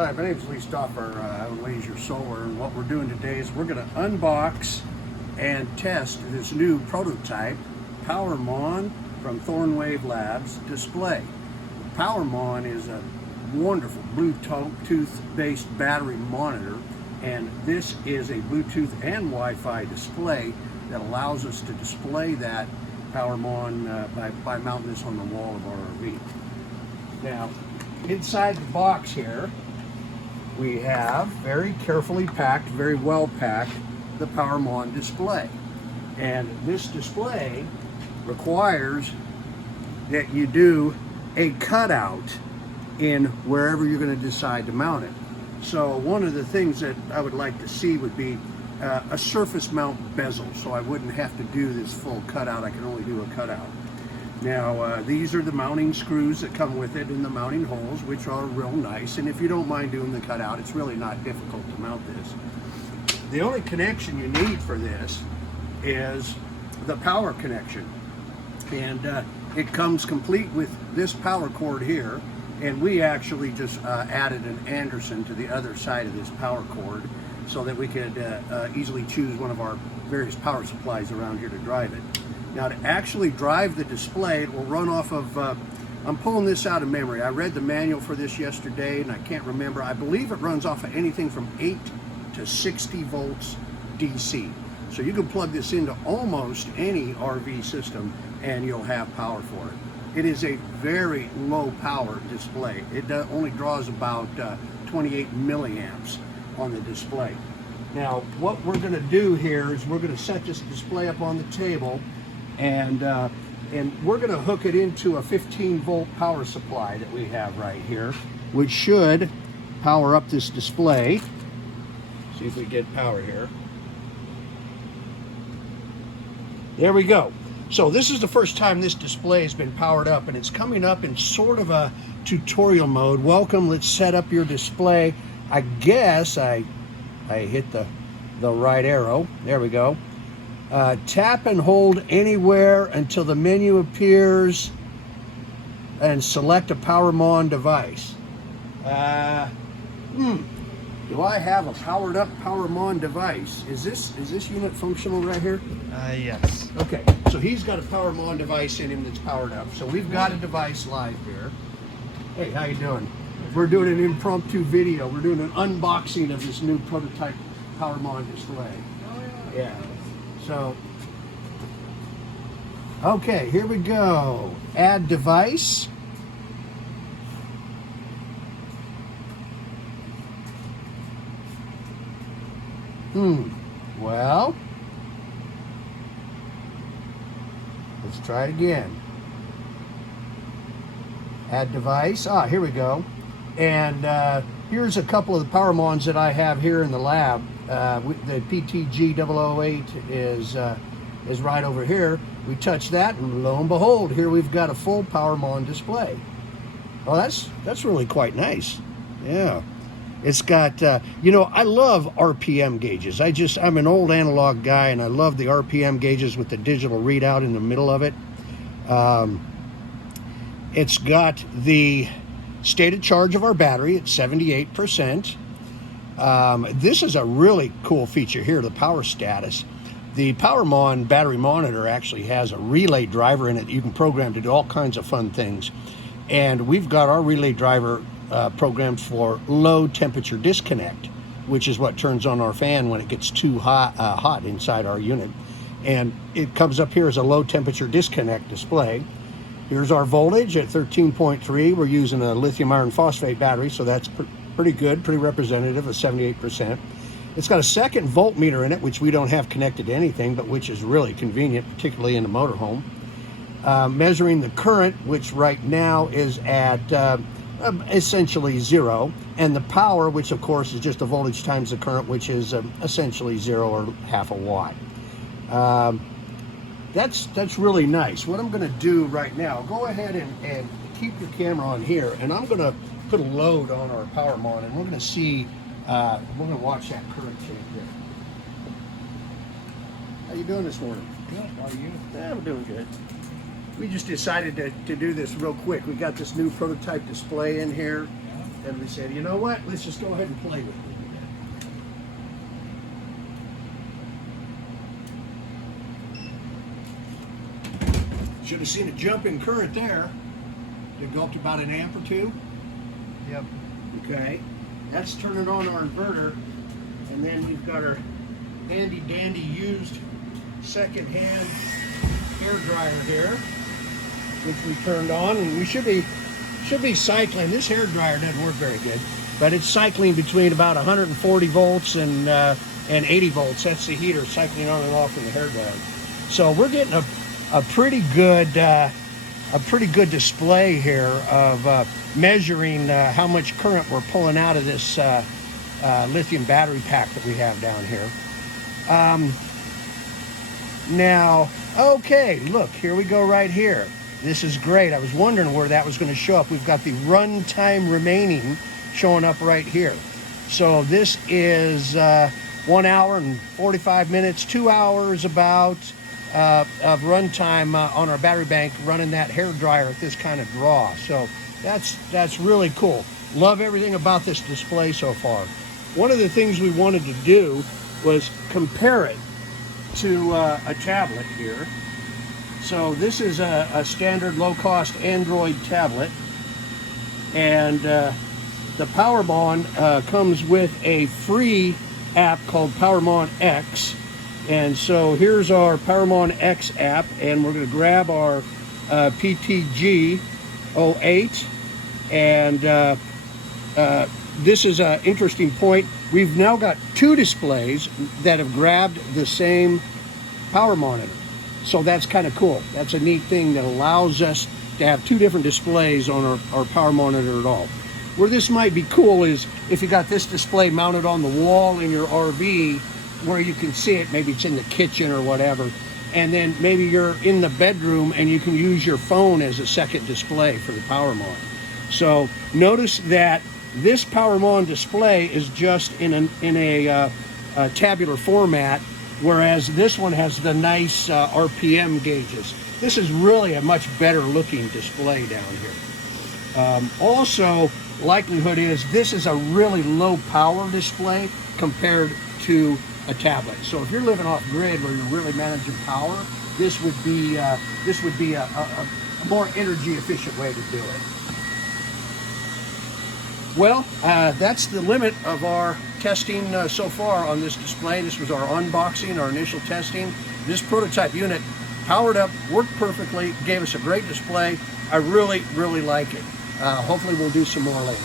Hi, my name is Lee Stoffer. I'm Laser Solar, and what we're doing today is we're going to unbox and test this new prototype PowerMon from Thornwave Labs display. PowerMon is a wonderful Bluetooth-based battery monitor, and this is a Bluetooth and Wi-Fi display that allows us to display that PowerMon by mounting this on the wall of our RV. Now, inside the box here, we have very carefully packed, very well packed, the PowerMon display. And this display requires that you do a cutout in wherever you're going to decide to mount it. So one of the things that I would like to see would be a surface mount bezel, so I wouldn't have to do this full cutout. I can only do a cutout. Now, these are the mounting screws that come with it and the mounting holes, which are real nice. And if you don't mind doing the cutout, it's really not difficult to mount this. The only connection you need for this is the power connection. And it comes complete with this power cord here. And we actually just added an Anderson to the other side of this power cord so that we could easily choose one of our various power supplies around here to drive it. Now, to actually drive the display, it will run off of, I'm pulling this out of memory. I read the manual for this yesterday and I can't remember. I believe it runs off of anything from 8 to 60 volts DC. So you can plug this into almost any RV system and you'll have power for it. It is a very low power display. It only draws about 28 milliamps on the display. Now, what we're going to do here is we're going to set this display up on the table, and we're going to hook it into a 15-volt power supply that we have right here, which should power up this display. See if we get power here. There we go. So this is the first time this display has been powered up, and it's coming up in sort of a tutorial mode. Welcome, let's set up your display. I guess I hit the right arrow. There we go. Tap and hold anywhere until the menu appears and select a PowerMon device. Do I have a powered up PowerMon device? Is this unit functional right here? Yes. Okay, so he's got a PowerMon device in him that's powered up. So we've got a device live here. Hey, how you doing? We're doing an impromptu video. We're doing an unboxing of this new prototype PowerMon display. Yeah. So, okay, here we go. Add device. Well, let's try it again. Add device. Here we go. And here's a couple of the PowerMons that I have here in the lab. The PTG008 is right over here. We touch that, and lo and behold, here we've got a full PowerMon display. Oh, that's really quite nice. Yeah. It's got, you know, I love RPM gauges. I'm an old analog guy, and I love the RPM gauges with the digital readout in the middle of it. It's got the stated charge of our battery at 78%. This is a really cool feature here, the power status. The PowerMon battery monitor actually has a relay driver in it that you can program to do all kinds of fun things. And we've got our relay driver programmed for low temperature disconnect, which is what turns on our fan when it gets too hot inside our unit. And it comes up here as a low temperature disconnect display. Here's our voltage at 13.3. We're using a lithium iron phosphate battery, so that's pretty good, pretty representative of 78%. It's got a second voltmeter in it, which we don't have connected to anything, but which is really convenient, particularly in a motorhome. Measuring the current, which right now is at essentially 0, and the power, which of course is just the voltage times the current, which is essentially 0 or half a watt. That's really nice. What I'm going to do right now, go ahead and keep your camera on here, and I'm going to put a load on our PowerMon, and we're going to see, we're going to watch that current change here. How you doing this morning? Good. How are you? Yeah, we're doing good. We just decided to do this real quick. We got this new prototype display in here, and we said, you know what, let's just go ahead and play with it. Should have seen a jump in current there. Did go up to about 1 amp or 2. Yep. Okay, that's turning on our inverter, and then we've got our handy dandy used second-hand hair dryer here, which we turned on, and we should be cycling. This hair dryer doesn't work very good, but it's cycling between about 140 volts and 80 volts. That's the heater cycling on and off in the hair dryer. So we're getting a pretty good display here of measuring how much current we're pulling out of this lithium battery pack that we have down here. Now, okay, look, here we go right here. This is great. I was wondering where that was going to show up. We've got the run time remaining showing up right here. So this is 1 hour and 45 minutes, 2 hours about of run time on our battery bank running that hair dryer at this kind of draw. So that's really cool. Love everything about this display so far. One of the things we wanted to do was compare it to a tablet here. So this is a standard low-cost Android tablet, and the PowerMon comes with a free app called PowerMon X. And so here's our PowerMon X app, and we're going to grab our PTG08, and this is an interesting point. We've now got 2 displays that have grabbed the same power monitor. So that's kind of cool. That's a neat thing that allows us to have 2 different displays on our power monitor at all. Where this might be cool is if you got this display mounted on the wall in your RV where you can see it, maybe it's in the kitchen or whatever, and then maybe you're in the bedroom and you can use your phone as a second display for the PowerMon. So notice that this PowerMon display is just in a tabular format, whereas this one has the nice RPM gauges. This is really a much better looking display down here. Also, likelihood is this is a really low power display compared to a tablet. So if you're living off grid where you're really managing power, this would be a more energy efficient way to do it. Well, that's the limit of our testing so far on this display. This was our unboxing, our initial testing. This prototype unit powered up, worked perfectly, gave us a great display. I really, really like it. Hopefully we'll do some more later.